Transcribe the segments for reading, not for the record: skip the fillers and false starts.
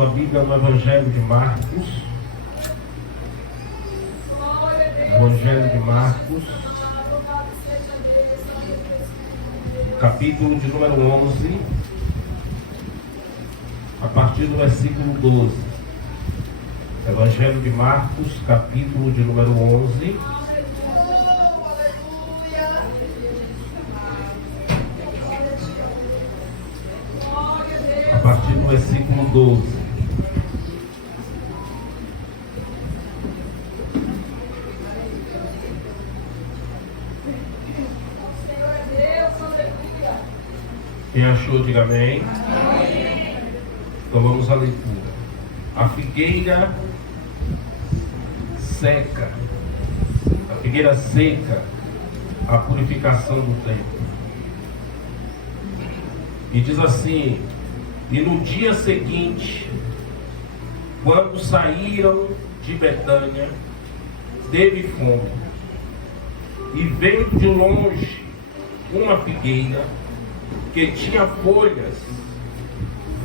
A Bíblia no Evangelho de Marcos. Evangelho de Marcos, capítulo de número 11, a partir do versículo 12. Evangelho de Marcos, capítulo de número 11. A partir do versículo 12. Quem achou, diga amém. Então vamos à leitura. A figueira seca. A figueira seca, a purificação do templo. E diz assim: e no dia seguinte, quando saíram de Betânia, teve fome. E vendo de longe uma figueira que tinha folhas,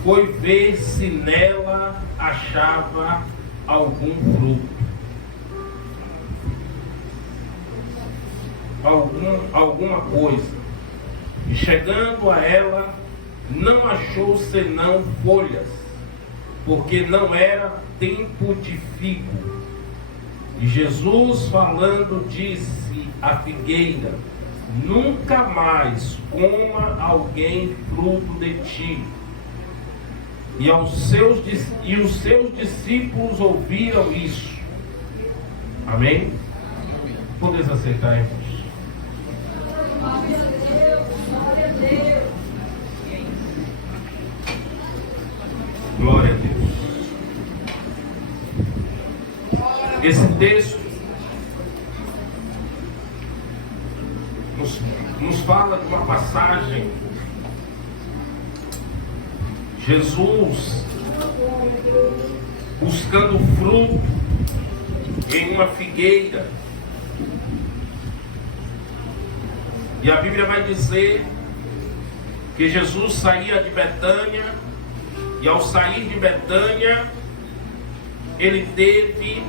foi ver se nela achava algum fruto, alguma coisa. E chegando a ela, não achou senão folhas, porque não era tempo de figo. E Jesus, falando, disse à figueira: nunca mais coma alguém fruto de ti. E os seus discípulos ouviram isso. Amém? Podeis aceitar, irmãos? Glória a Deus. Esse texto nos fala de uma passagem. Jesus buscando fruto em uma figueira. E a Bíblia vai dizer que Jesus saía de Betânia, e ao sair de Betânia, ele teve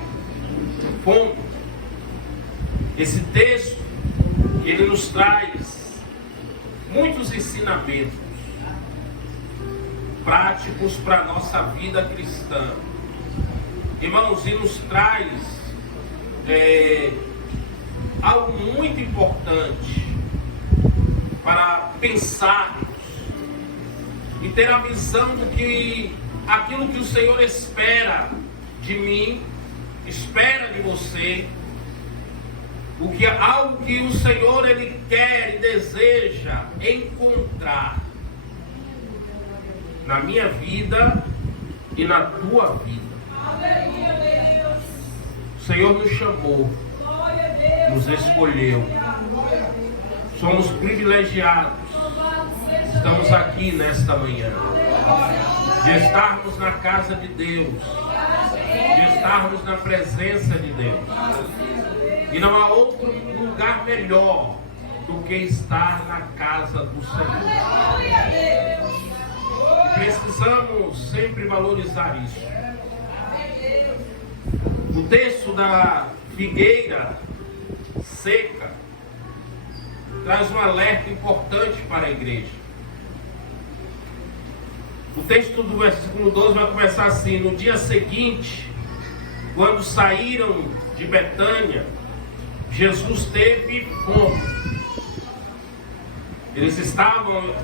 fome. Esse texto, ele nos traz muitos ensinamentos práticos para a nossa vida cristã. Irmãos, e nos traz algo muito importante para pensarmos e ter a visão do que aquilo que o Senhor espera de mim, espera de você, algo que o Senhor ele quer e deseja encontrar na minha vida e na tua vida. O Senhor nos chamou, nos escolheu. Somos privilegiados. Estamos aqui nesta manhã, de estarmos na casa de Deus, de estarmos na presença de Deus. E não há outro lugar melhor do que estar na casa do Senhor. Precisamos sempre valorizar isso. O texto da figueira seca traz um alerta importante para a igreja. O texto do versículo 12 vai começar assim: no dia seguinte, quando saíram de Betânia, Jesus teve fome. Eles estavam,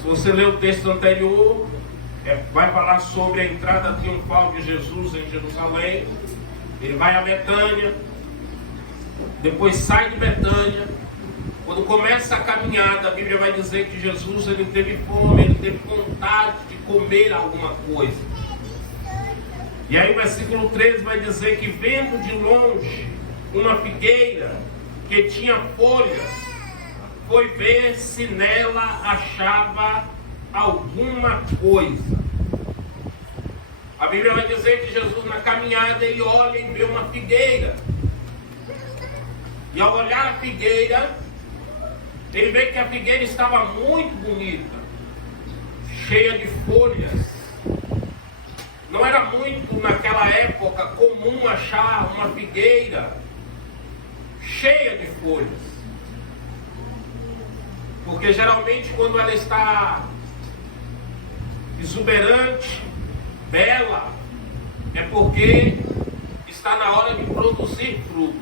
se você ler o texto anterior, vai falar sobre a entrada triunfal de Jesus em Jerusalém. Ele vai a Betânia, depois sai de Betânia. Quando começa a caminhada, a Bíblia vai dizer que Jesus ele teve fome, ele teve vontade de comer alguma coisa. E aí o versículo 13 vai dizer que vendo de longe uma figueira que tinha folhas, foi ver se nela achava alguma coisa. A Bíblia vai dizer que Jesus na caminhada ele olha e vê uma figueira. E ao olhar a figueira, ele vê que a figueira estava muito bonita, cheia de folhas. muito naquela época comum achar uma figueira cheia de folhas. Porque geralmente quando ela está exuberante, bela, é porque está na hora de produzir frutos.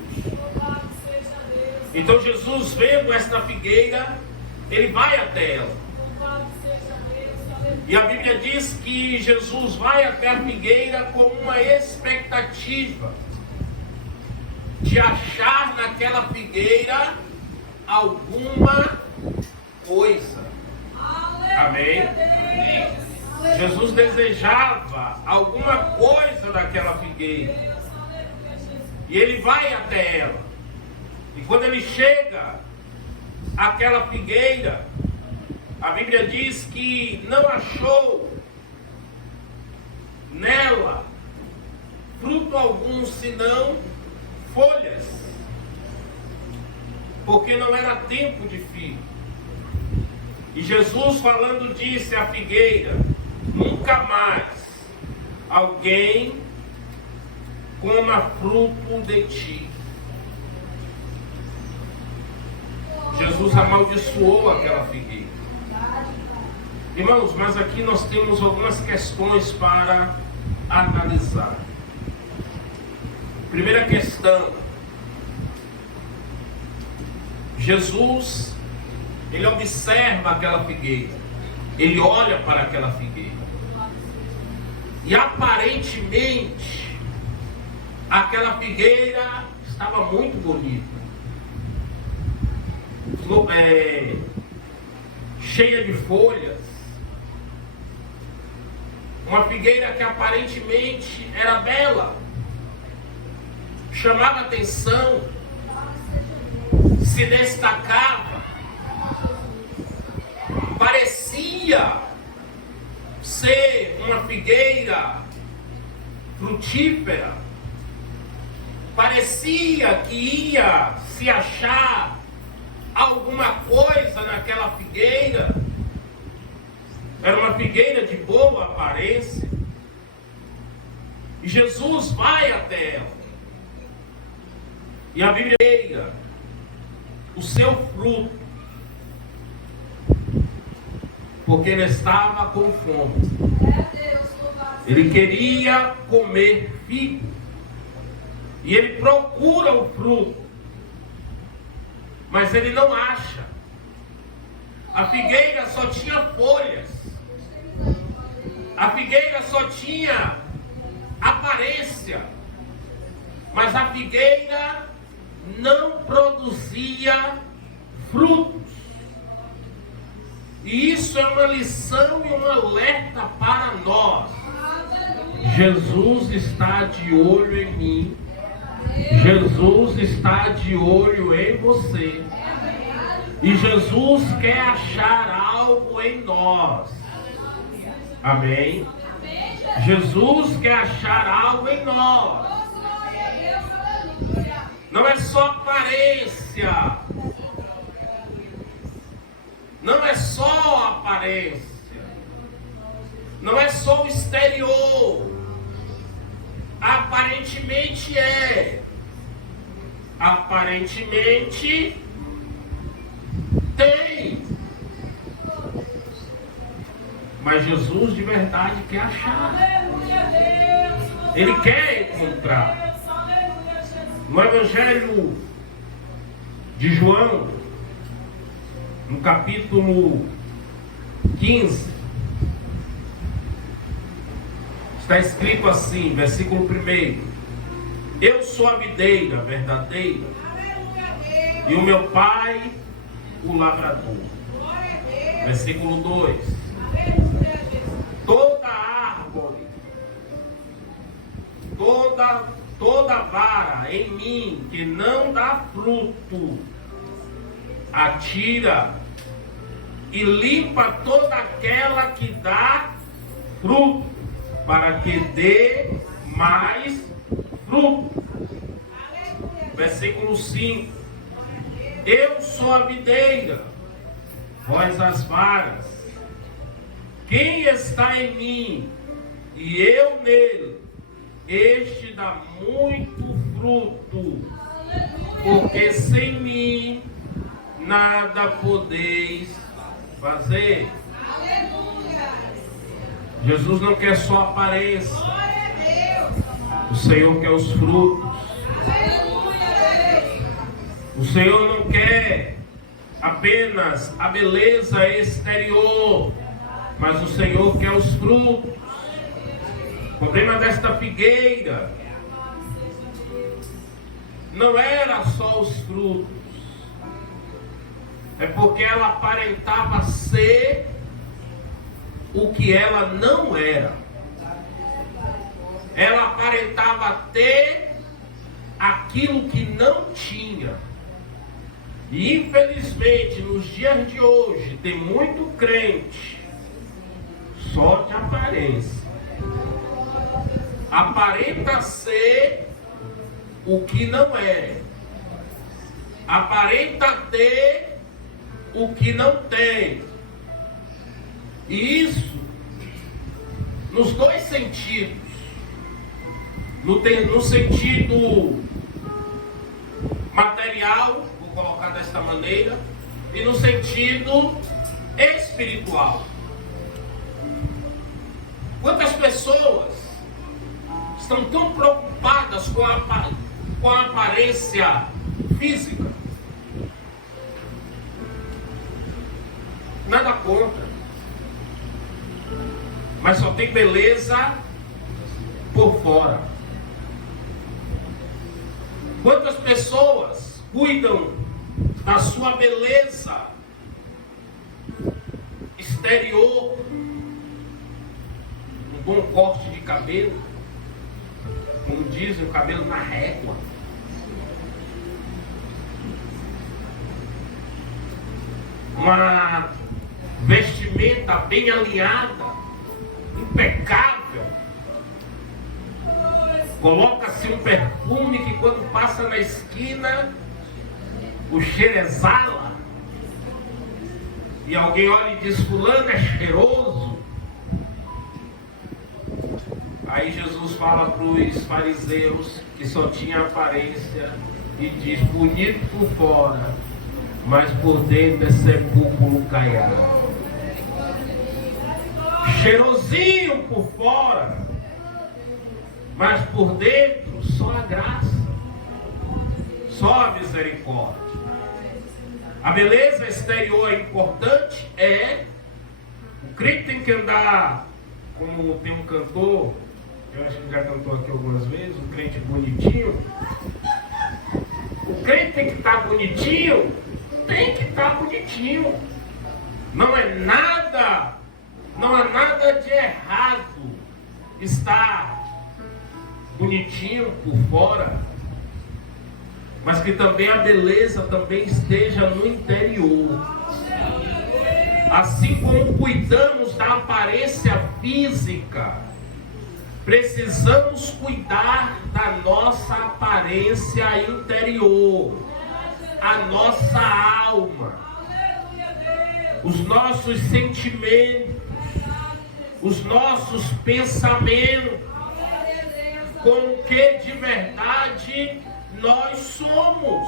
Então Jesus, vendo esta figueira, ele vai até ela. E a Bíblia diz que Jesus vai até a figueira com uma expectativa de achar naquela figueira alguma coisa. Amém? Jesus desejava alguma coisa daquela figueira. E ele vai até ela. E quando ele chega àquela figueira, a Bíblia diz que não achou nela fruto algum, senão folhas, porque não era tempo de figo. E Jesus, falando, disse à figueira: nunca mais alguém coma fruto de ti. Jesus amaldiçoou aquela figueira. Irmãos, mas aqui nós temos algumas questões para analisar. Primeira questão: Jesus, ele observa aquela figueira, ele olha para aquela figueira, e aparentemente aquela figueira estava muito bonita, cheia de folhas, uma figueira que aparentemente era bela, chamava atenção, se destacava, parecia ser uma figueira frutífera, parecia que ia se achar alguma coisa naquela figueira. Era uma figueira de boa aparência. E Jesus vai até ela. E a Bíblia diz o seu fruto, porque ele estava com fome. Ele queria comer figo. E ele procura o fruto, mas ele não acha. A figueira só tinha folhas. A figueira só tinha aparência. Mas a figueira não produzia frutos. E isso é uma lição e um alerta para nós. Jesus está de olho em mim. Jesus está de olho em você. E Jesus quer achar algo em nós. Amém? Jesus quer achar algo em nós. Não é só aparência. Não é só aparência. Não é só o exterior. Aparentemente é. Aparentemente tem. Mas Jesus de verdade quer achar. Ele quer encontrar. No Evangelho de João, no capítulo 15, está escrito assim, versículo 1: eu sou a videira verdadeira, e o meu pai o lavrador. Versículo 2: toda árvore, toda vara em mim que não dá fruto, atira, e limpa toda aquela que dá fruto, para que dê mais fruto. Versículo 5: eu sou a videira, vós as varas. Quem está em mim e eu nele, este dá muito fruto, porque sem mim nada podeis fazer. Jesus não quer só aparência, o Senhor quer os frutos. O Senhor não quer apenas a beleza exterior, mas o Senhor quer os frutos. O problema desta figueira não era só os frutos, é porque ela aparentava ser o que ela não era. Ela aparentava ter aquilo que não tinha. E infelizmente nos dias de hoje tem muito crente só de aparência. Aparenta ser o que não é. Aparenta ter o que não tem. E isso nos dois sentidos. No sentido material, vou colocar desta maneira, e no sentido espiritual. Quantas pessoas estão tão preocupadas com a aparência física? Nada contra, mas só tem beleza por fora. Quantas pessoas cuidam da sua beleza exterior, um bom corte de cabelo, como dizem, o cabelo na régua, uma vestimenta bem alinhada, impecável, coloca-se um perfume que quando passa na esquina o cheiro exala, e alguém olha e diz: fulano é cheiroso. Aí Jesus fala para os fariseus que só tinha aparência e diz: bonito por fora, mas por dentro é sepulcro caiado. Cheirosinho por fora, mas por dentro só a graça, só a misericórdia. A beleza exterior é importante, o crente tem que andar, como tem um cantor, eu acho que já cantou aqui algumas vezes, um crente bonitinho. O crente tem que estar bonitinho, Não há nada de errado estar bonitinho por fora, mas que também a beleza também esteja no interior. Assim como cuidamos da aparência física, precisamos cuidar da nossa aparência interior, a nossa alma, os nossos sentimentos, os nossos pensamentos, com o que de verdade nós somos.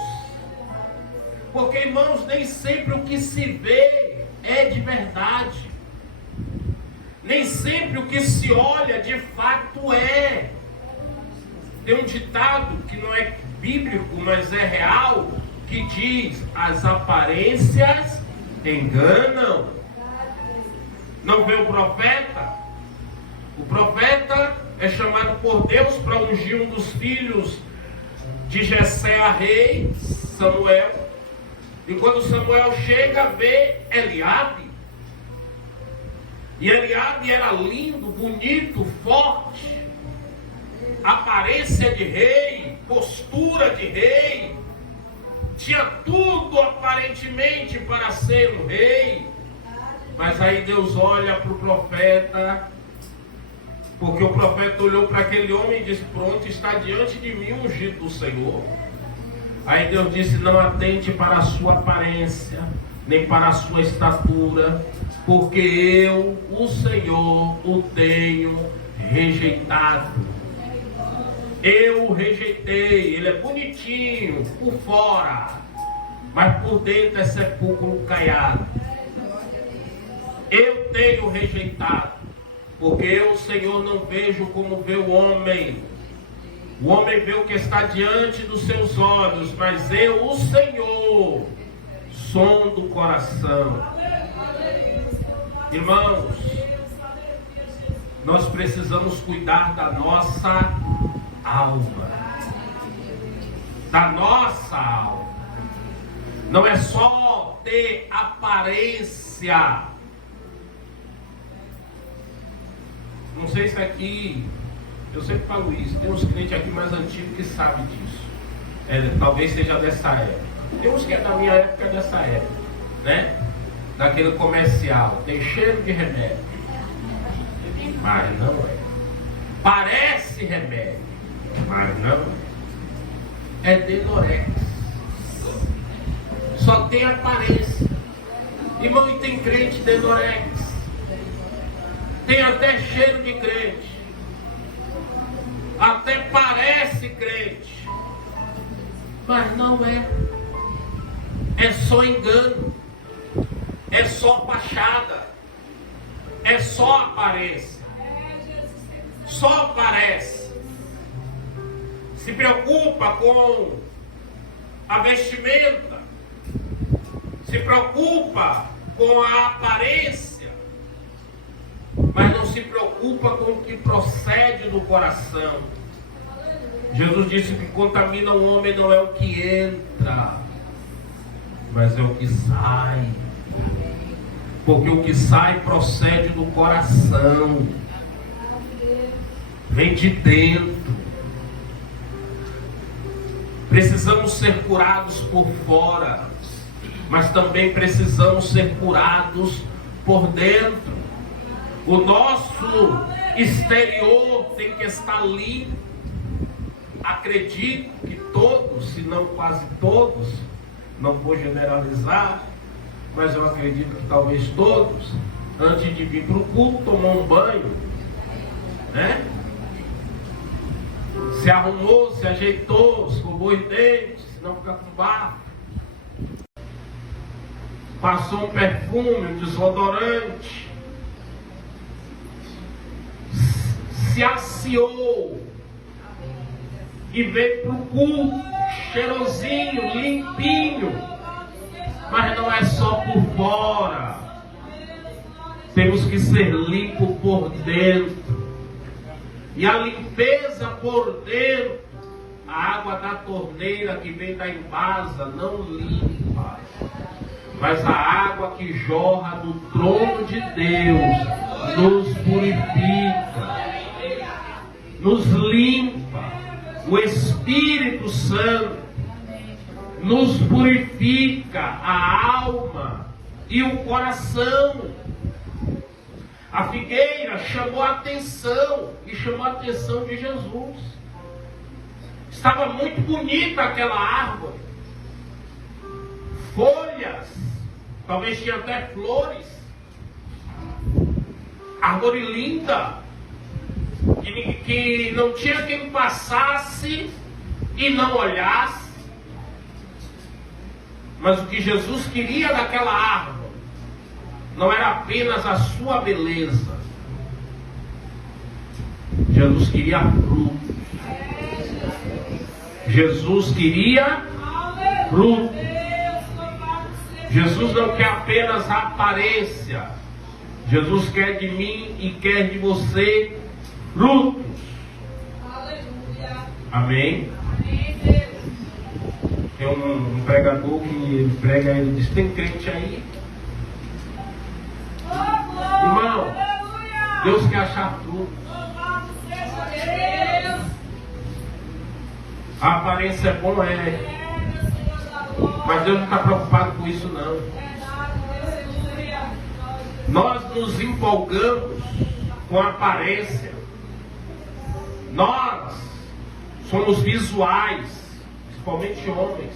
Porque, irmãos, nem sempre o que se vê é de verdade. Nem sempre o que se olha de fato é. Tem um ditado que não é bíblico, mas é real, que diz: as aparências enganam. Não vê o profeta? O profeta é chamado por Deus para ungir um dos filhos de Jessé a rei, Samuel. E quando Samuel chega, vê Eliabe. E Eliabe era lindo, bonito, forte, aparência de rei, postura de rei, tinha tudo aparentemente para ser um rei. Mas aí Deus olha para o profeta, porque o profeta olhou para aquele homem e disse: pronto, está diante de mim o ungido do Senhor. Aí Deus disse: não atente para a sua aparência, nem para a sua estatura, porque eu, o Senhor, o tenho rejeitado. Eu o rejeitei. Ele é bonitinho por fora, mas por dentro é sepulcro caiado. Eu tenho rejeitado, porque eu, Senhor, não vejo como vê o homem. O homem vê o que está diante dos seus olhos, mas eu, o Senhor, sondo o coração. Irmãos, nós precisamos cuidar da nossa alma. Da nossa alma. Não é só ter aparência. Não sei se aqui, eu sempre falo isso, tem uns crentes aqui mais antigos que sabem disso. Talvez seja dessa época. Tem uns que é da minha época, é dessa época, né? Daquele comercial, tem cheiro de remédio, mas não é. Parece remédio, mas não é. É Denorex. Só tem aparência. Irmão, e tem crente Denorex. Tem até cheiro de crente. Até parece crente. Mas não é. É só engano. É só fachada. É só aparência. Só aparece. Se preocupa com a vestimenta. Se preocupa com a aparência. Mas não se preocupa com o que procede do coração. Jesus disse que contamina o homem não é o que entra, mas é o que sai. Porque o que sai procede do coração. Vem de dentro. Precisamos ser curados por fora, mas também precisamos ser curados por dentro. O nosso exterior tem que estar limpo. Acredito que todos, se não quase todos, não vou generalizar, mas eu acredito que talvez todos, antes de vir para o culto, tomou um banho, né? Se arrumou, se ajeitou, escovou os dentes, senão fica com bafo. Passou um perfume, um desodorante. Se aciou e veio para o culto cheirosinho, limpinho, mas não é só por fora. Temos que ser limpos por dentro. E a limpeza por dentro, a água da torneira que vem da embasa não limpa, mas a água que jorra do trono de Deus nos purifica, nos limpa. O Espírito Santo nos purifica a alma e o coração. A figueira chamou a atenção e chamou a atenção de Jesus. Estava muito bonita aquela árvore. Folhas, talvez tinha até flores. Árvore linda. Que não tinha quem passasse e não olhasse. Mas o que Jesus queria daquela árvore não era apenas a sua beleza. Jesus queria frutos. Jesus queria frutos. Jesus não quer apenas a aparência. Jesus quer de mim e quer de você frutos. Amém? Tem um pregador que prega, ele diz: tem crente aí? Irmão, Deus quer achar frutos. A aparência é bom, mas Deus não está preocupado com isso não. Nós nos empolgamos com a aparência. Nós somos visuais, principalmente homens.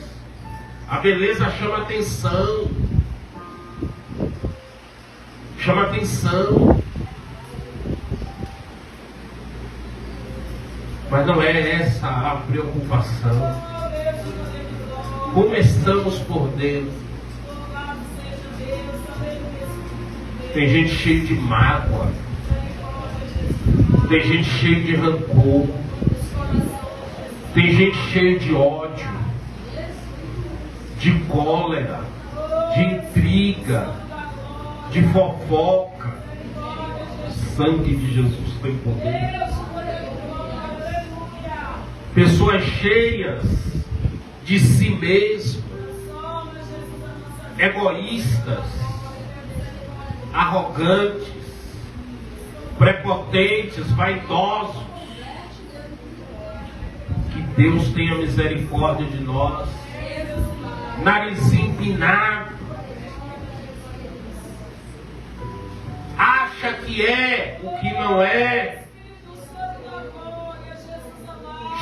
A beleza chama atenção. Chama atenção. Mas não é essa a preocupação. Como estamos por dentro? Tem gente cheia de mágoa. Tem gente cheia de rancor. Tem gente cheia de ódio, de cólera, de intriga, de fofoca. O sangue de Jesus tem poder. Pessoas cheias de si mesmas, egoístas, arrogantes, prepotentes, vaidosos. Que Deus tenha misericórdia de nós. Nariz empinado, acha que é o que não é,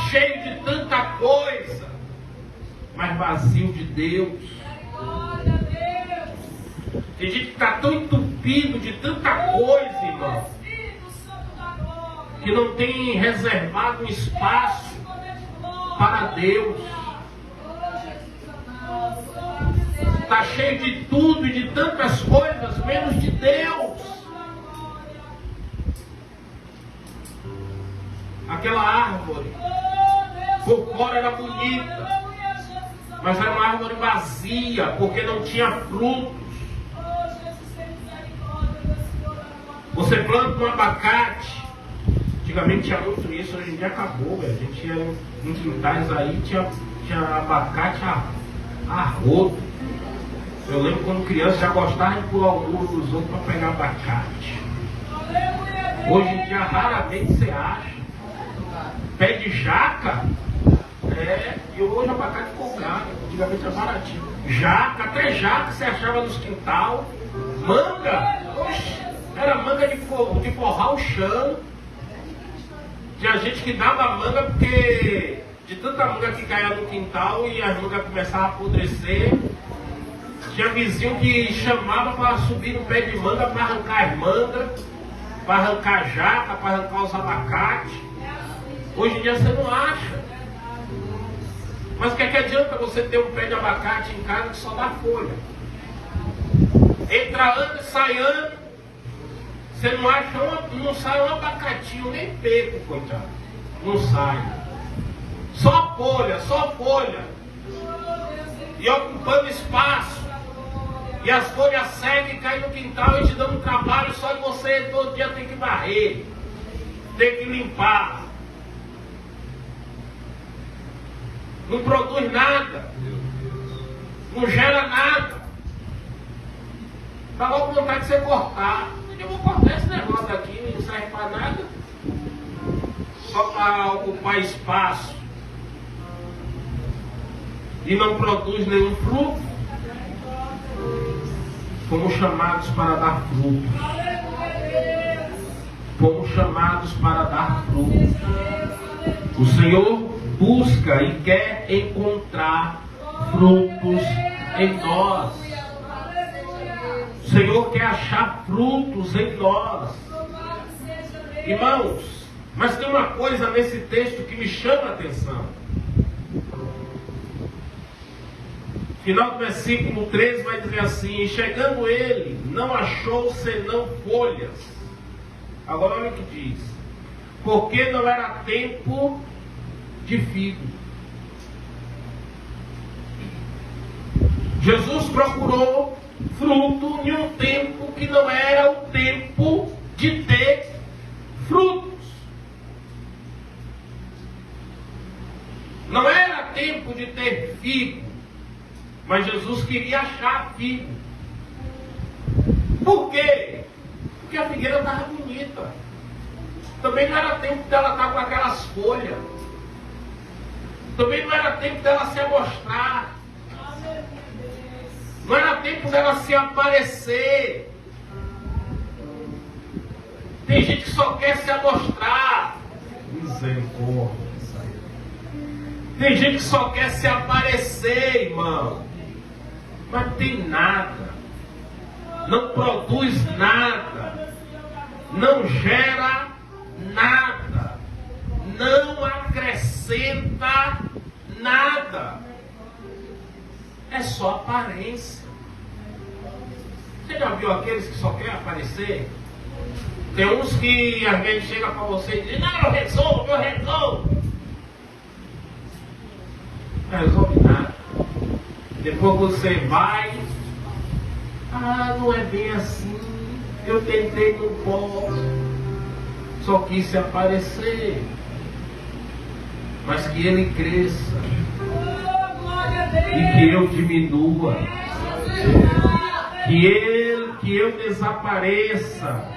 cheio de tanta coisa, mas vazio de Deus. Tem gente que está tão entupido de tanta coisa, irmão, que não tem reservado um espaço para Deus. Está cheio de tudo e de tantas coisas, menos de Deus. Aquela árvore, por fora era bonita, mas era uma árvore vazia, porque não tinha frutos. Você planta um abacate. Antigamente tinha muito isso, hoje em dia acabou, velho. A gente ia em quintais aí, tinha abacate a rodo. Eu lembro quando criança já gostava de pular o muro dos outros para pegar abacate. Hoje em dia raramente você acha. Pé de jaca, e hoje o abacate ficou caro. Antigamente era baratinho. Jaca, até jaca você achava nos quintal. Manga, oxe, era manga de forrar o chão. Tinha gente que dava manga porque de tanta manga que caía no quintal e as mangas começavam a apodrecer. Tinha vizinho que chamava para subir no pé de manga para arrancar as mangas, para arrancar jaca, para arrancar os abacates. Hoje em dia você não acha. Mas o que adianta você ter um pé de abacate em casa que só dá folha? Entra ano e sai ano. Você não acha, não sai um abacatinho, nem pego, coitado. Não sai. Só folha, só folha. E ocupando espaço. E as folhas seguem e caem no quintal e te dando um trabalho só de você todo dia tem que varrer. Tem que limpar. Não produz nada. Não gera nada. Dá logo vontade de você cortar. Eu vou cortar esse negócio aqui, não serve para nada. Só para ocupar espaço. E não produz nenhum fruto. Fomos chamados para dar frutos. Fomos chamados para dar frutos. O Senhor busca e quer encontrar frutos em nós. O Senhor quer achar frutos em nós. Irmãos, mas tem uma coisa nesse texto que me chama a atenção. Final do versículo 13 vai dizer assim: e chegando ele, não achou senão folhas. Agora olha o que diz: porque não era tempo de figo. Jesus procurou fruto em um tempo que não era o tempo de ter frutos. Não era tempo de ter figo. Mas Jesus queria achar figo. Por quê? Porque a figueira estava bonita. Também não era tempo dela estar com aquelas folhas. Também não era tempo dela se amostrar. Não era tempo dela se aparecer. Tem gente que só quer se amostrar. Misericórdia. Tem gente que só quer se aparecer, irmão. Mas não tem nada. Não produz nada. Não gera nada. não acrescenta nada. É só aparência. Você já viu aqueles que só querem aparecer? Tem uns que às vezes chega para você e diz: não, eu resolvo. Não resolve nada. Depois você vai: não é bem assim, eu tentei, não posso, só quis se aparecer. Mas que ele cresça e que eu diminua, que eu desapareça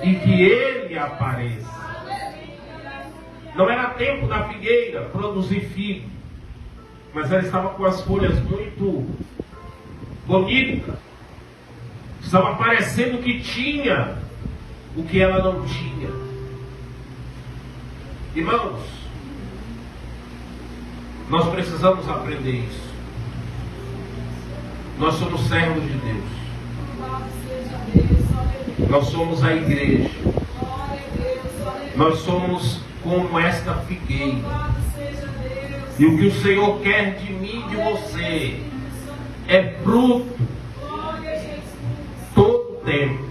e que ele apareça. Não era tempo da figueira produzir figo, mas ela estava com as folhas muito bonitas. Estava parecendo que tinha o que ela não tinha. Irmãos, nós precisamos aprender isso. Nós somos servos de Deus. Nós somos a igreja. Nós somos como esta figueira. E o que o Senhor quer de mim e de você é fruto todo tempo,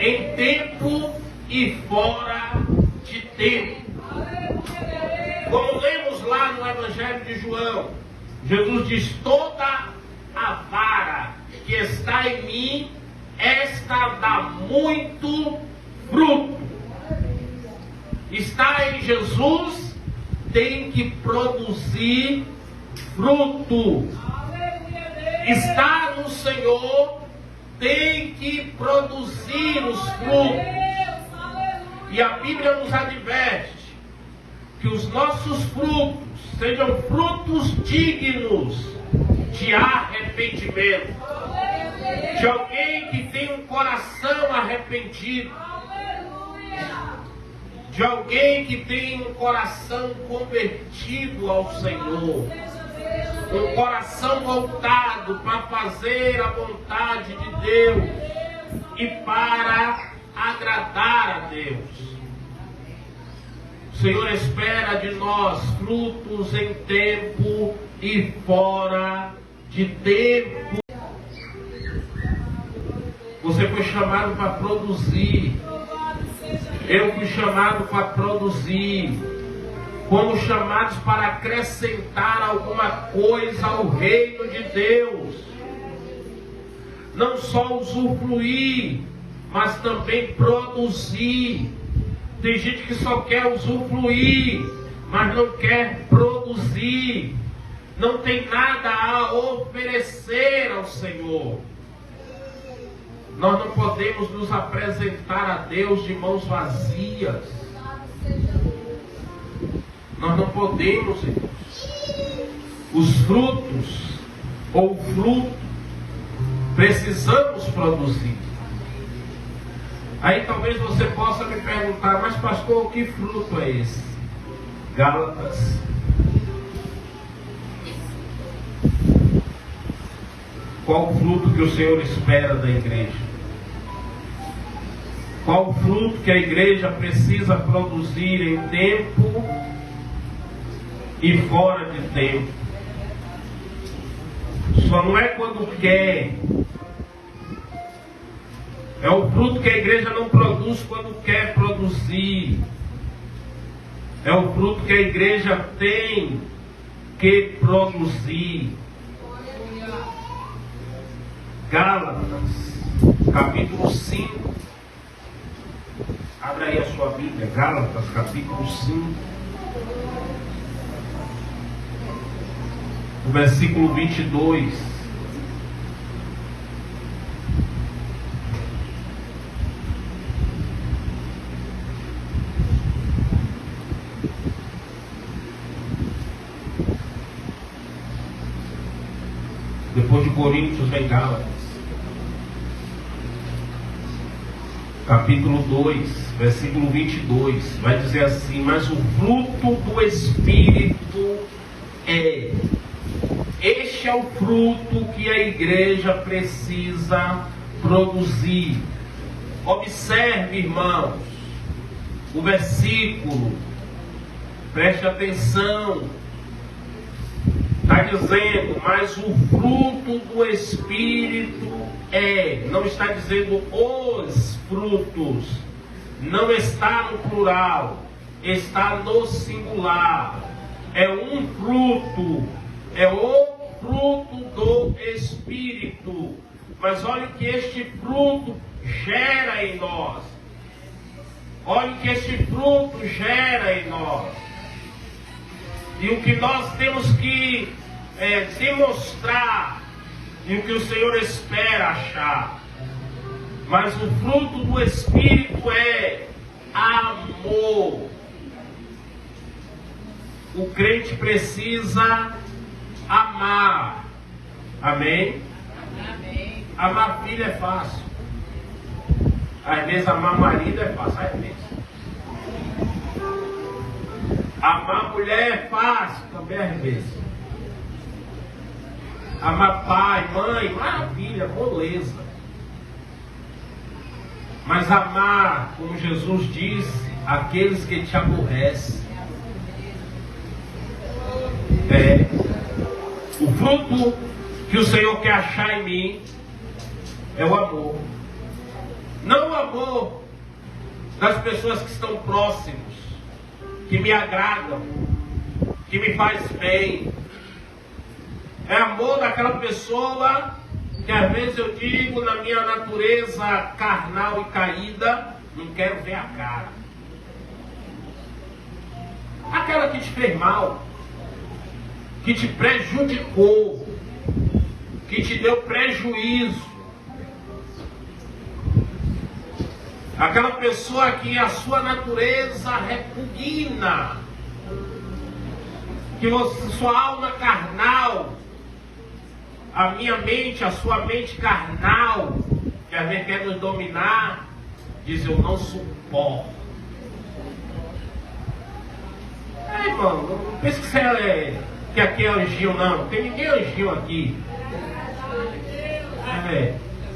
em tempo e fora de tempo. Como lemos lá no Evangelho de João, Jesus diz: toda a vara que está em mim, esta dá muito fruto. Está em Jesus, tem que produzir fruto. Está no Senhor, tem que produzir os frutos. E a Bíblia nos adverte que os nossos frutos sejam frutos dignos de arrependimento, de alguém que tem um coração arrependido, de alguém que tem um coração convertido ao Senhor, um coração voltado para fazer a vontade de Deus e para agradar a Deus. O Senhor espera de nós frutos em tempo e fora de tempo. Você foi chamado para produzir. Eu fui chamado para produzir. Fomos chamados para acrescentar alguma coisa ao reino de Deus. Não só usufruir, mas também produzir. Tem gente que só quer usufruir, mas não quer produzir. Não tem nada a oferecer ao Senhor. Nós não podemos nos apresentar a Deus de mãos vazias. Nós não podemos, irmãos. Os frutos, ou o fruto, precisamos produzir. Aí talvez você possa me perguntar: mas pastor, que fruto é esse? Gálatas. Qual o fruto que o Senhor espera da igreja? Qual o fruto que a igreja precisa produzir em tempo e fora de tempo? Só não é quando quer. É o fruto que a igreja não produz quando quer produzir. É o fruto que a igreja tem que produzir. Gálatas, capítulo 5. Abra aí a sua Bíblia, Gálatas, capítulo 5. O versículo 22. Depois de Coríntios vem Gálatas. Capítulo 2, versículo 22. Vai dizer assim: mas o fruto do Espírito é... Este é o fruto que a igreja precisa produzir. Observe, irmãos, o versículo Preste atenção. Está dizendo, mas o fruto do Espírito não está dizendo os frutos, não está no plural, está no singular. É um fruto, é o fruto do Espírito. Mas olha o que este fruto gera em nós. Olha o que este fruto gera em nós. E o que nós temos que demonstrar, e o que o Senhor espera achar. Mas o fruto do Espírito é amor. O crente precisa amar. Amém? Amém. Amar filho é fácil. Às vezes amar marido é fácil. Às vezes. Amar mulher é fácil também às vezes. Amar pai, mãe, maravilha, moleza. Mas amar, como Jesus disse, aqueles que te aborrecem. O fruto que o Senhor quer achar em mim é o amor. Não o amor das pessoas que estão próximos, que me agradam, que me faz bem. É amor daquela pessoa que às vezes eu digo, na minha natureza carnal e caída, não quero ver a cara. Aquela que te fez mal, que te prejudicou, que te deu prejuízo. Aquela pessoa que a sua natureza repugna, que sua alma carnal, a minha mente, a sua mente carnal, que às vezes quer nos dominar, diz: eu não suporto. Irmão, não pense que você que aqui é anjinho, não. Não tem ninguém anjinho aqui.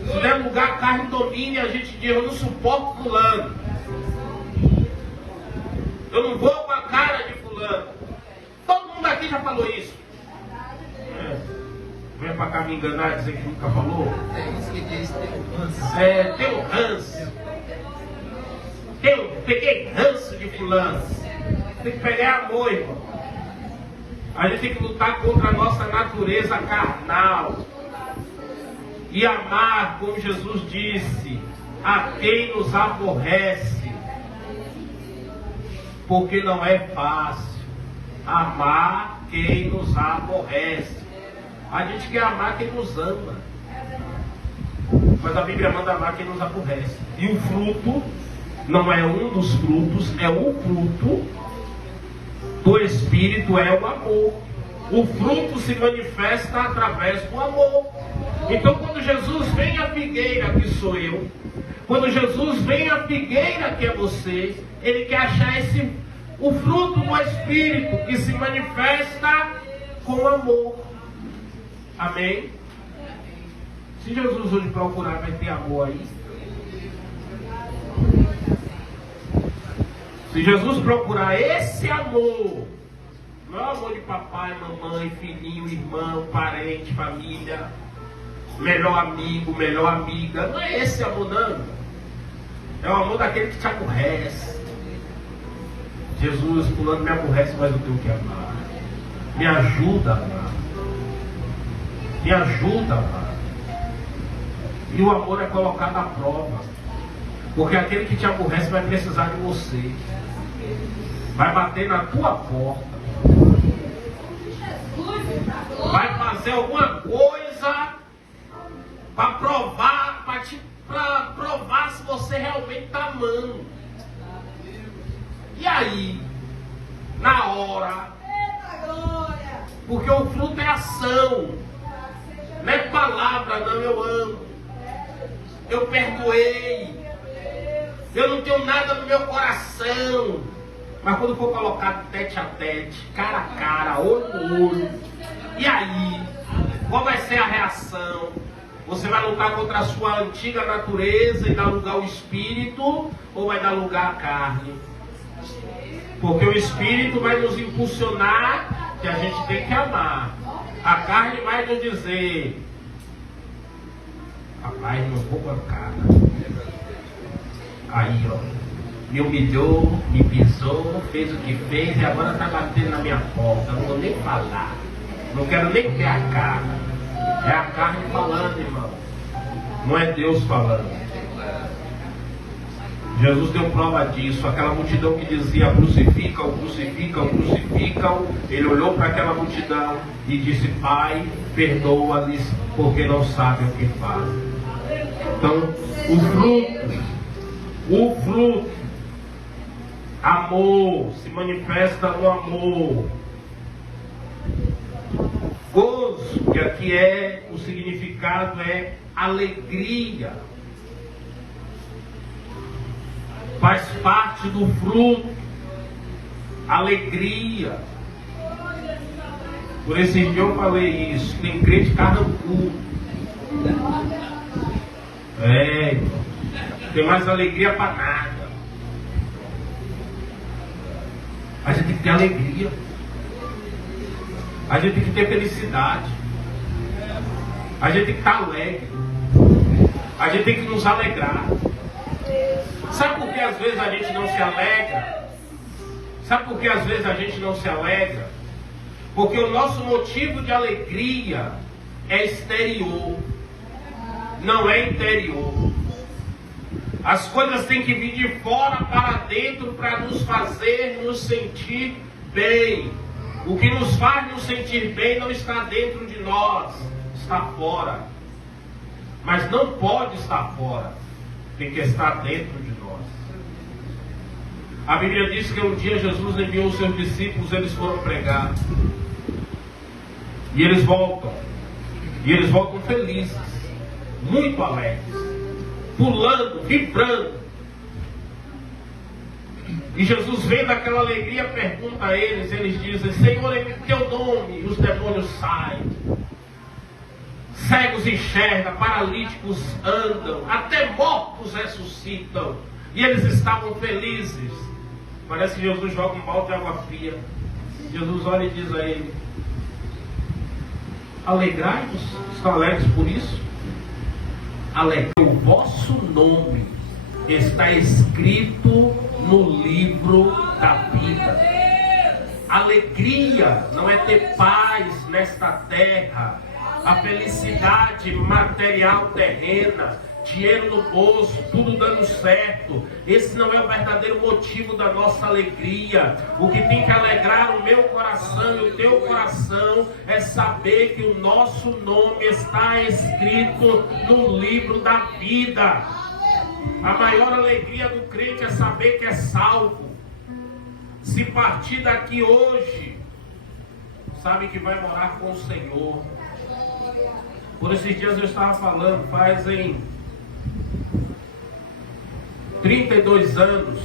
Se der lugar, a carne domine, a gente diz: eu não suporto fulano. Eu não vou com a cara de fulano. Todo mundo aqui já falou isso. Vem pra cá me enganar e dizer que nunca falou. É isso que diz, tem um ranço. Peguei ranço de fulano. Tem que pegar amor, irmão. A gente tem que lutar contra a nossa natureza carnal. E amar, como Jesus disse, a quem nos aborrece. Porque não é fácil amar quem nos aborrece. A gente quer amar quem nos ama. Mas a Bíblia manda amar quem nos aborrece. E o fruto, não é um dos frutos, é o fruto do Espírito, é o amor. O fruto se manifesta através do amor. Então quando Jesus vem à figueira, que sou eu, quando Jesus vem à figueira, que é você, Ele quer achar o fruto do Espírito, que se manifesta com amor. Amém? Se Jesus hoje procurar, vai ter amor aí? Se Jesus procurar esse amor, não é o amor de papai, mamãe, filhinho, irmão, parente, família, melhor amigo, melhor amiga, não é esse amor, não. É o amor daquele que te aborrece. Jesus, fulano me aborrece, mas eu tenho que amar. Me ajuda a amar. Me ajuda a amar. E o amor é colocado à prova. Porque aquele que te aborrece vai precisar de você. Vai bater na tua porta. Vai fazer alguma coisa para provar, para provar se você realmente está amando. E aí, na hora, porque o fruto é ação, não é palavra, não. Eu amo, eu perdoei, eu não tenho nada no meu coração. Mas quando for colocado tete a tete, cara a cara, olho no olho, e aí, qual vai ser a reação? Você vai lutar contra a sua antiga natureza e dar lugar ao espírito, ou vai dar lugar à carne? Porque o Espírito vai nos impulsionar que a gente tem que amar. A carne vai nos dizer: rapaz, não vou bancar. Aí, ó, me humilhou, me pisou, fez o que fez e agora está batendo na minha porta. Não vou nem falar. Não quero nem ver a cara. É a carne falando, irmão. Não é Deus falando. Jesus deu prova disso. Aquela multidão que dizia: crucifica-o, crucifica-o, crucifica-o. Ele olhou para aquela multidão e disse: Pai, perdoa-lhes, porque não sabem o que fazem. Então, o fruto, amor, se manifesta no amor. Gozo, que aqui é, o significado é alegria. Faz parte do fruto, alegria. Por esse dia eu falei isso. Tem crente carrancudo. Tem mais alegria para nada. A gente tem que ter alegria. A gente tem que ter felicidade. A gente tem que estar alegre. A gente tem que nos alegrar. Sabe por que às vezes a gente não se alegra? Sabe por que às vezes a gente não se alegra? Porque o nosso motivo de alegria é exterior, não é interior. As coisas têm que vir de fora para dentro para nos fazer nos sentir bem. O que nos faz nos sentir bem não está dentro de nós, está fora. Mas não pode estar fora, tem que estar dentro de nós. A Bíblia diz que um dia Jesus enviou os seus discípulos, eles foram pregar. E eles voltam. E eles voltam felizes, muito alegres, pulando, vibrando. E Jesus, vendo aquela alegria, pergunta a eles. Eles dizem: Senhor, em teu nome os demônios saem, cegos enxergam, paralíticos andam, até mortos ressuscitam. E eles estavam felizes. Parece que Jesus joga um balde de água fria. Jesus olha e diz a ele: alegrai-vos, estão alegres por isso? O vosso nome está escrito no livro da vida. Alegria não é ter paz nesta terra, a felicidade material terrena, dinheiro no bolso, tudo dando certo. Esse não é o verdadeiro motivo da nossa alegria. O que tem que alegrar o meu coração e o teu coração é saber que o nosso nome está escrito no livro da vida. A maior alegria do crente é saber que é salvo. Se partir daqui hoje, sabe que vai morar com o Senhor. Por esses dias eu estava falando, fazem 32 anos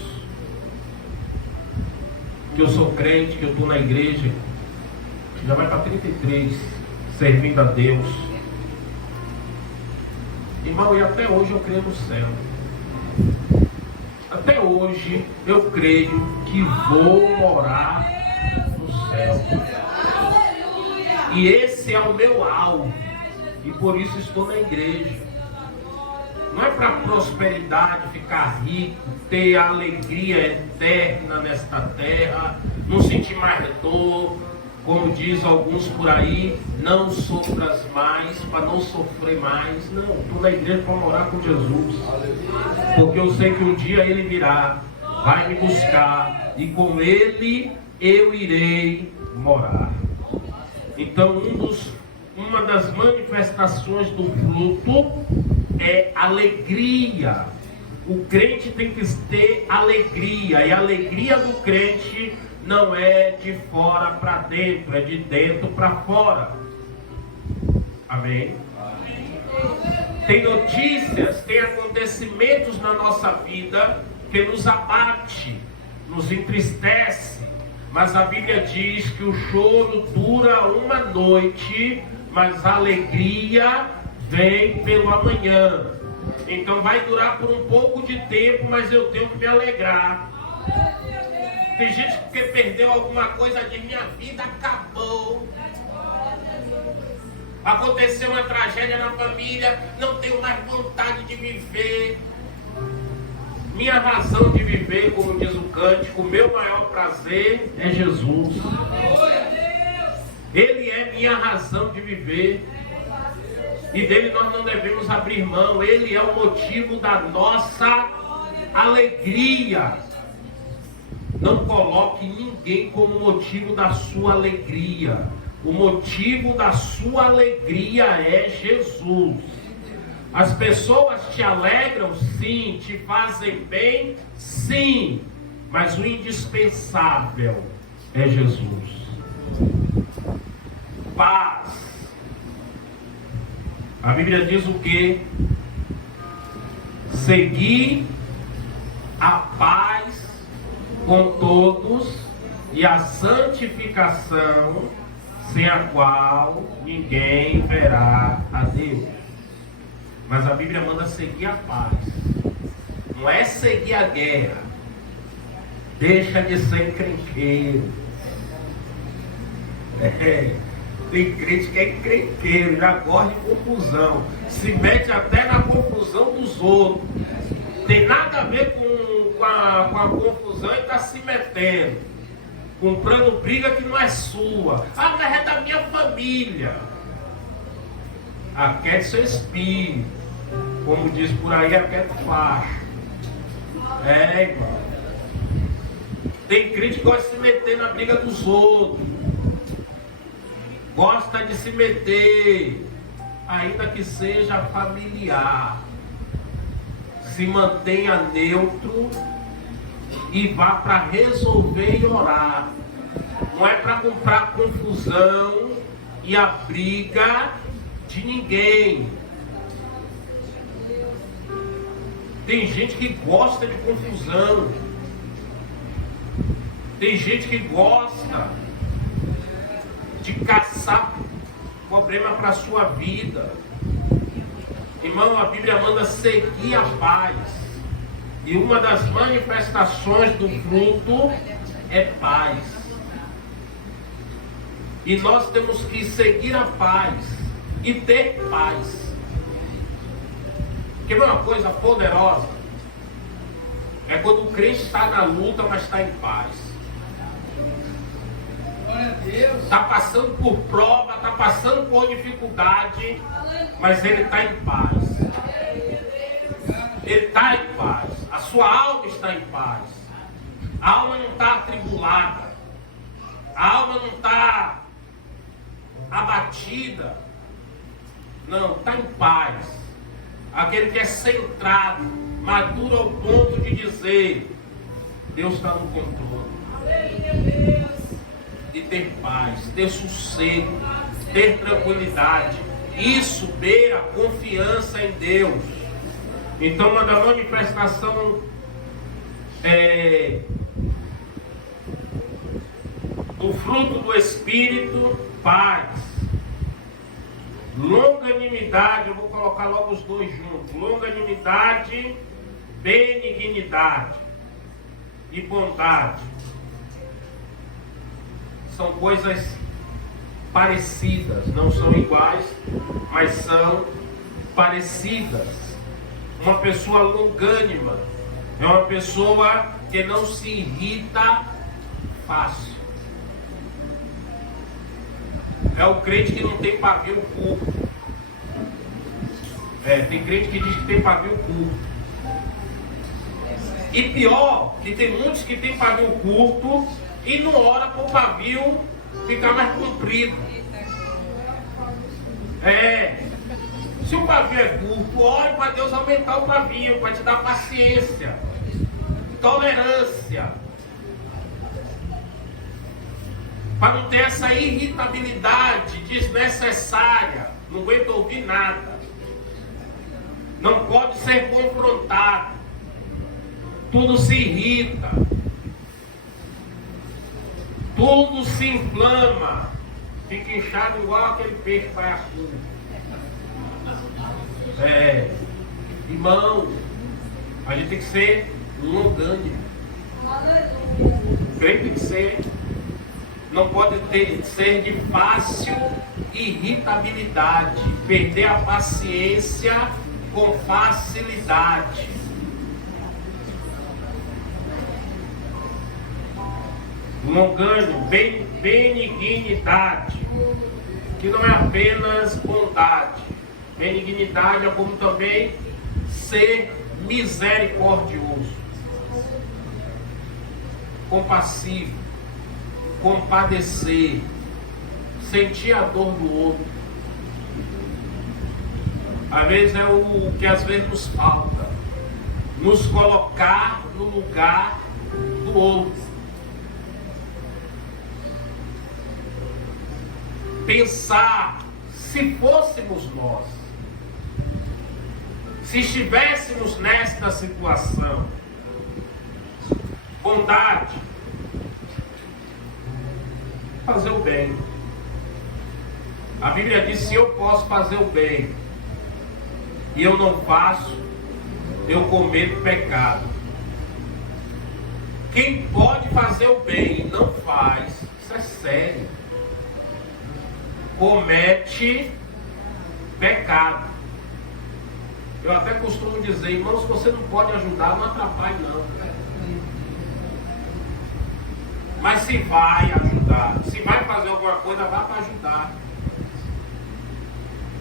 que eu sou crente, que eu estou na igreja. Já vai para 33, servindo a Deus. Irmão, e até hoje eu creio no céu. Até hoje eu creio que vou morar no céu. E esse é o meu alvo. E por isso estou na igreja. Não é para prosperidade, ficar rico, ter a alegria eterna nesta terra, não sentir mais dor, como diz alguns por aí, não sofras mais, para não sofrer mais. Não, estou na igreja para morar com Jesus. Porque eu sei que um dia Ele virá, vai me buscar, e com Ele eu irei morar. Então uma das manifestações do fruto é alegria. O crente tem que ter alegria. E a alegria do crente não é de fora para dentro, é de dentro para fora. Amém? Tem notícias, tem acontecimentos na nossa vida que nos abate, nos entristece. Mas a Bíblia diz que o choro dura uma noite, mas a alegria vem pelo amanhã. Então vai durar por um pouco de tempo, mas eu tenho que me alegrar. Tem gente que perdeu alguma coisa, diz: minha vida acabou. Aconteceu uma tragédia na família, não tenho mais vontade de viver. Minha razão de viver, como diz o cântico, o meu maior prazer é Jesus. Ele é minha razão de viver. E dele nós não devemos abrir mão. Ele é o motivo da nossa alegria. Não coloque ninguém como motivo da sua alegria. O motivo da sua alegria é Jesus. As pessoas te alegram, sim. Te fazem bem, sim. Mas o indispensável é Jesus. Paz. A Bíblia diz o quê? Seguir a paz com todos e a santificação, sem a qual ninguém verá a Deus. Mas a Bíblia manda seguir a paz. Não é seguir a guerra. Deixa de ser encrenqueiro. Tem crente que é encrenqueiro, já gosta de confusão. Se mete até na confusão dos outros. Tem nada a ver com a confusão e está se metendo. Comprando briga que não é sua. Ah, mas é da minha família. Aquiete seu espírito. Como diz por aí, aquiete facho. Irmão. Tem crente que gosta de se meter na briga dos outros. Gosta de se meter, ainda que seja familiar. Se mantenha neutro e vá para resolver e orar. Não é para comprar confusão e a briga de ninguém. Tem gente que gosta de confusão. Tem gente que gosta de caçar problema para a sua vida. Irmão, a Bíblia manda seguir a paz. E uma das manifestações do fruto é paz. E nós temos que seguir a paz e ter paz. Porque uma coisa poderosa é quando o crente está na luta, mas está em paz. Está passando por prova, está passando por dificuldade, mas ele está em paz. Ele está em paz. A sua alma está em paz. A alma não está atribulada. A alma não está abatida. Não, está em paz. Aquele que é centrado, maduro ao ponto de dizer: Deus está no controle. E ter paz, ter sossego, ter tranquilidade. Isso beira confiança em Deus. Então, uma da manifestação do fruto do Espírito, paz. Longanimidade, eu vou colocar logo os dois juntos. Longanimidade, benignidade e bondade. São coisas parecidas, não são iguais, mas são parecidas. Uma pessoa longânima é uma pessoa que não se irrita fácil. É o crente que não tem pavio curto. Tem crente que diz que tem pavio curto. E pior, que tem muitos que tem pavio curto e não ora para o pavio ficar mais comprido. Se o pavio é curto, ore para Deus aumentar o pavio, para te dar paciência, tolerância, para não ter essa irritabilidade desnecessária. Não aguento ouvir nada. Não pode ser confrontado. Tudo se irrita. Tudo se inflama. Fica inchado igual aquele peixe baiacu. Irmão, a gente tem que ser longânimo. O crente tem que ser, não pode ser de fácil irritabilidade, perder a paciência com facilidade. Longânimo, benignidade, que não é apenas bondade. Benignidade é como também ser misericordioso, compassivo, compadecer, sentir a dor do outro. Às vezes é o que às vezes nos falta, nos colocar no lugar do outro. Pensar, se fôssemos nós, se estivéssemos nesta situação. Bondade, fazer o bem. A Bíblia diz: se eu posso fazer o bem e eu não faço, eu cometo pecado. Quem pode fazer o bem e não faz, isso é sério, comete pecado. Eu até costumo dizer: irmãos, se você não pode ajudar, não atrapalhe não. Mas se vai ajudar, se vai fazer alguma coisa, vá para ajudar.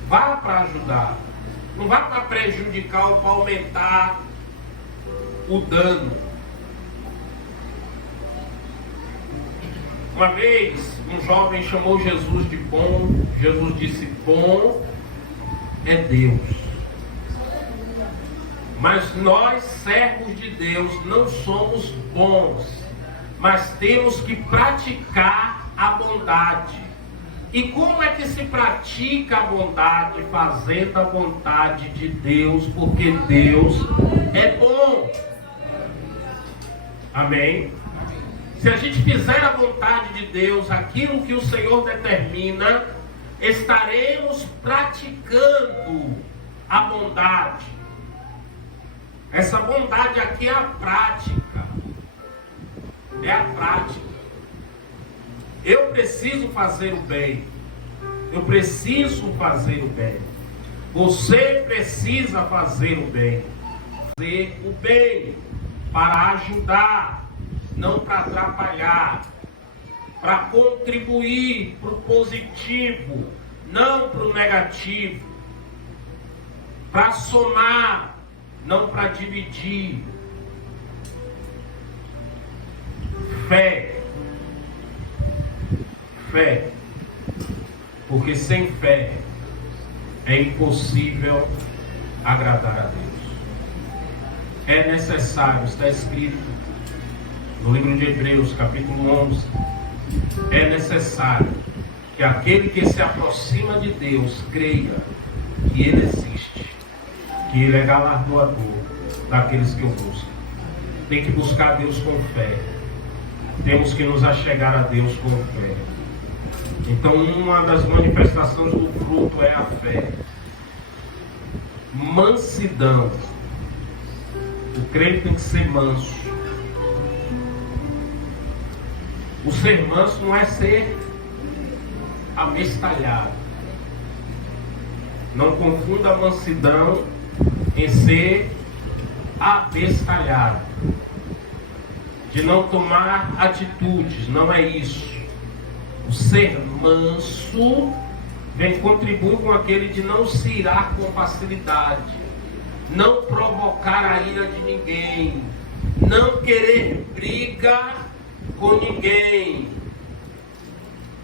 Vá para ajudar. Não vá para prejudicar ou para aumentar o dano. Uma vez, um jovem chamou Jesus de bom. Jesus disse: bom é Deus. Mas nós, servos de Deus, não somos bons, mas temos que praticar a bondade. E como é que se pratica a bondade? Fazendo a vontade de Deus, porque Deus é bom. Amém? Se a gente fizer a vontade de Deus, aquilo que o Senhor determina, estaremos praticando a bondade. Essa bondade aqui é a prática. É a prática. Eu preciso fazer o bem. Eu preciso fazer o bem. Você precisa fazer o bem. Fazer o bem para ajudar, não para atrapalhar, para contribuir para o positivo, não para o negativo, para somar, não para dividir. Fé. Fé. Porque sem fé é impossível agradar a Deus. É necessário, está escrito no livro de Hebreus, capítulo 11, é necessário que aquele que se aproxima de Deus creia que Ele existe, que Ele é galardoador daqueles que o buscam. Tem que buscar Deus com fé. Temos que nos achegar a Deus com fé. Então, uma das manifestações do fruto é a fé. Mansidão. O crente tem que ser manso. O ser manso não é ser abestalhado. Não confunda a mansidão em ser abestalhado, de não tomar atitudes. Não é isso. O ser manso vem contribuir com aquele de não se irar com facilidade, não provocar a ira de ninguém, não querer briga com ninguém.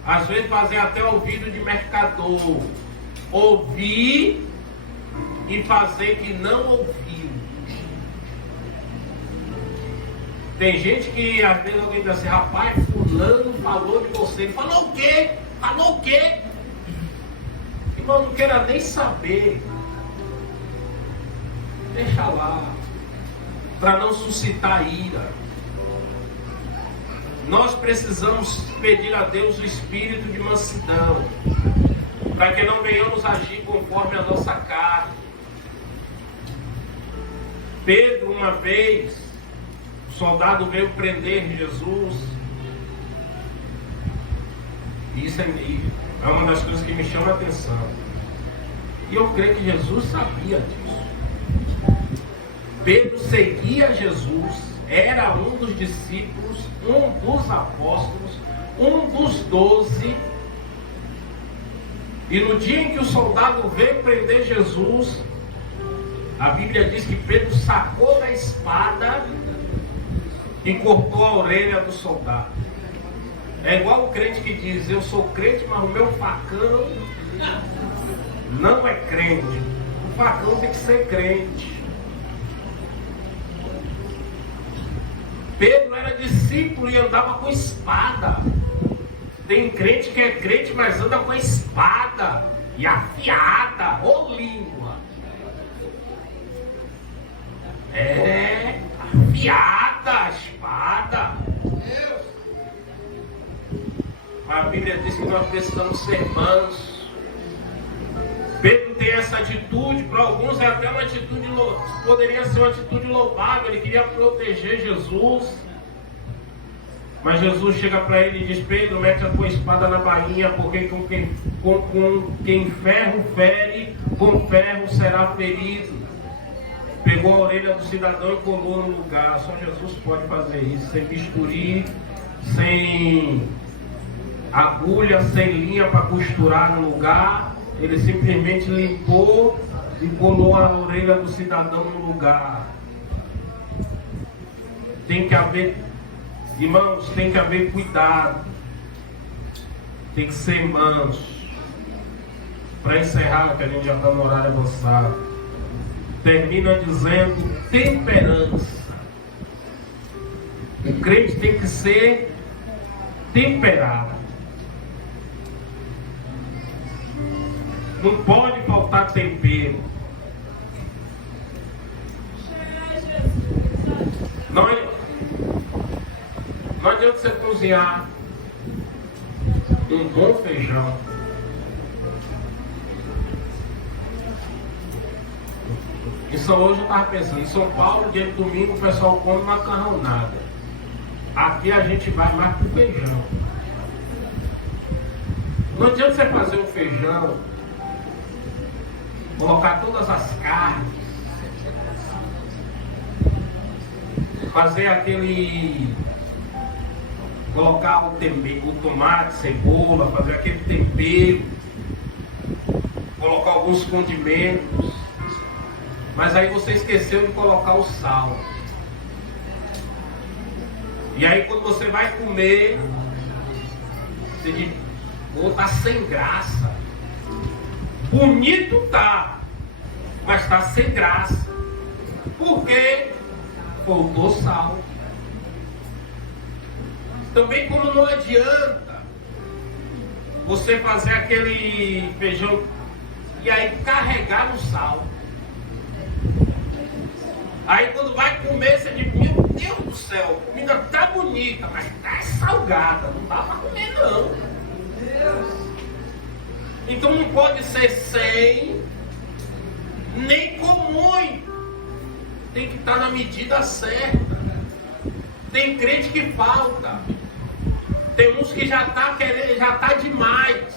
Às vezes fazer até ouvido de mercador, ouvir e fazer que não ouviu. Tem gente que às vezes alguém diz assim: rapaz, fulano falou de você. Ele falou o quê? Falou o quê? Irmão, não queira nem saber. Deixa lá, para não suscitar ira. Nós precisamos pedir a Deus o espírito de mansidão, para que não venhamos agir conforme a nossa carne. Pedro, uma vez, o soldado veio prender Jesus E isso é uma das coisas que me chama a atenção. E eu creio que Jesus sabia disso. Pedro seguia Jesus, era um dos discípulos, um dos apóstolos, um dos 12. E no dia em que o soldado veio prender Jesus, a Bíblia diz que Pedro sacou da espada e cortou a orelha do soldado. É igual o crente que diz: eu sou crente, mas o meu facão não é crente. O facão tem que ser crente. Pedro era discípulo e andava com espada. Tem crente que é crente, mas anda com a espada e afiada, ô língua. É, afiada a espada. A Bíblia diz que nós precisamos ser mansos. Pedro tem essa atitude, para alguns é até uma atitude, poderia ser uma atitude louvável, ele queria proteger Jesus. Mas Jesus chega para ele e diz: Pedro, mete a tua espada na bainha, porque com quem ferro fere, com ferro será ferido. Pegou a orelha do cidadão e colou no lugar. Só Jesus pode fazer isso, sem bisturi, sem agulha, sem linha para costurar no lugar. Ele simplesmente limpou e colou a orelha do cidadão no lugar. Tem que haver, irmãos, tem que haver cuidado. Tem que ser manso. Para encerrar, que a gente já está no horário avançado, termina dizendo temperança. O crente tem que ser temperado. Não pode faltar tempero. Não adianta você cozinhar um bom feijão. Hoje eu estava pensando, em São Paulo, dia de domingo, o pessoal come macarronada. Aqui a gente vai mais pro feijão. Não adianta você fazer um feijão, colocar todas as carnes, fazer aquele, colocar o tomate, cebola, fazer aquele tempero, colocar alguns condimentos, mas aí você esqueceu de colocar o sal. E aí quando você vai comer, você diz: pô, tá sem graça. Bonito tá, mas tá sem graça. Por quê? Faltou sal. Também, como não adianta você fazer aquele feijão e aí carregar no sal. Aí quando vai comer, você diz: meu Deus do céu, a comida tá bonita, mas tá salgada, não dá para comer não. Então não pode ser sem, nem com muito. Tem que estar na medida certa. Tem crente que falta. Tem uns que já tá querendo, já tá demais.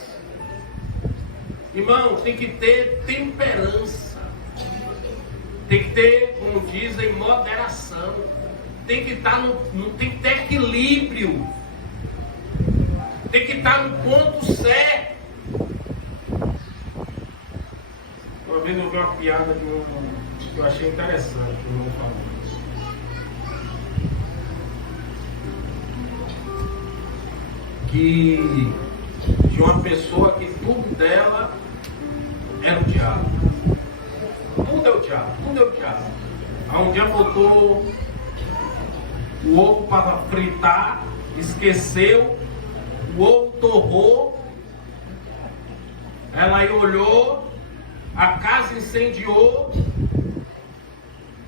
Irmão, tem que ter temperança. Tem que ter, como dizem, moderação. Tem que estar tem que ter equilíbrio. Tem que estar no ponto certo. Uma vez eu vi uma piada que eu achei interessante, que o irmão falou. Que de uma pessoa que tudo dela era o diabo. Tudo é o diabo, tudo é o diabo. Aí um dia botou o ovo para fritar, esqueceu, o ovo torrou, ela aí olhou, a casa incendiou,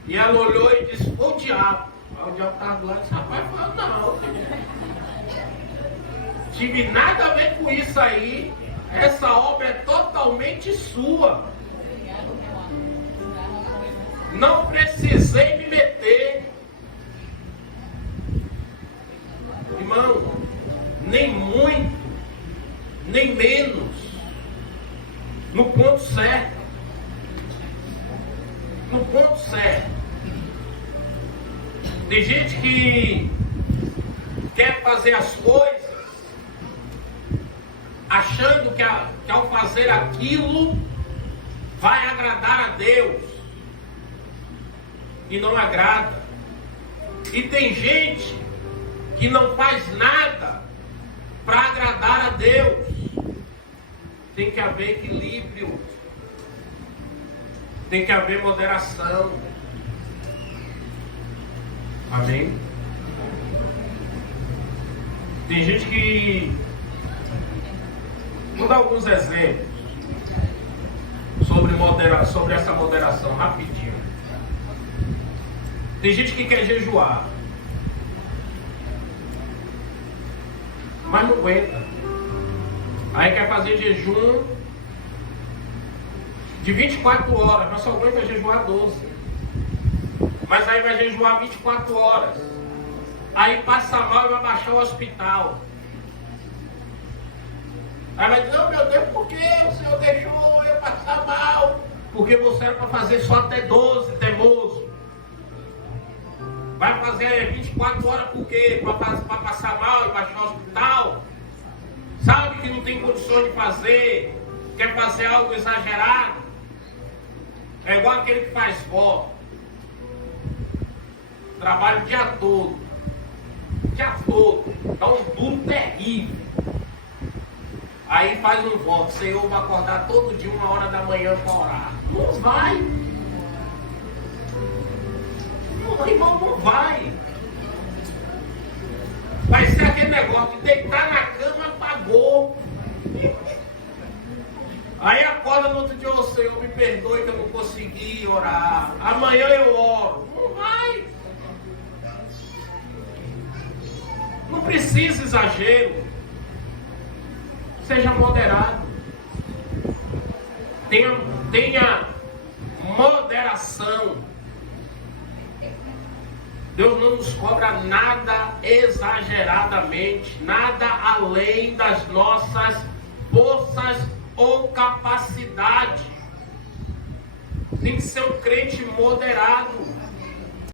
e ela olhou e disse: o diabo. Aí o diabo estava lá e disse: rapaz, não, tive nada a ver com isso aí, essa obra é totalmente sua. Não precisei me meter. Irmão, nem muito nem menos. No ponto certo. No ponto certo. Tem gente que quer fazer as coisas achando que ao fazer aquilo vai agradar a Deus e não agrada. E tem gente que não faz nada para agradar a Deus. Tem que haver equilíbrio, tem que haver moderação. Amém? Tem gente que... Vou dar alguns exemplos sobre essa moderação, rapidinho. Tem gente que quer jejuar, mas não aguenta. Aí quer fazer jejum de 24 horas, mas só aguenta jejuar 12. Mas aí vai jejuar 24 horas. Aí passa mal e vai baixar o hospital. Aí vai dizer, oh, meu Deus, por que o Senhor deixou eu passar mal? Porque você era para fazer só até 12, teimoso. Vai fazer 24 horas por quê? Para passar mal e baixar o hospital? Sabe que não tem condições de fazer, quer fazer algo exagerado? É igual aquele que faz voto. Trabalha o dia todo. Dá um duro terrível. Aí faz um voto, Senhor, vai acordar todo dia 1h da manhã para orar. Não vai. Não, irmão, não vai. Vai ser aquele negócio de deitar na cama, pagou. Aí acorda no outro dia, ô Senhor, me perdoe que eu não consegui orar. Amanhã eu oro. Não vai. Não precisa exagero. Seja moderado. Tenha moderação. Deus não nos cobra nada exageradamente, nada além das nossas forças ou capacidade. Tem que ser um crente moderado.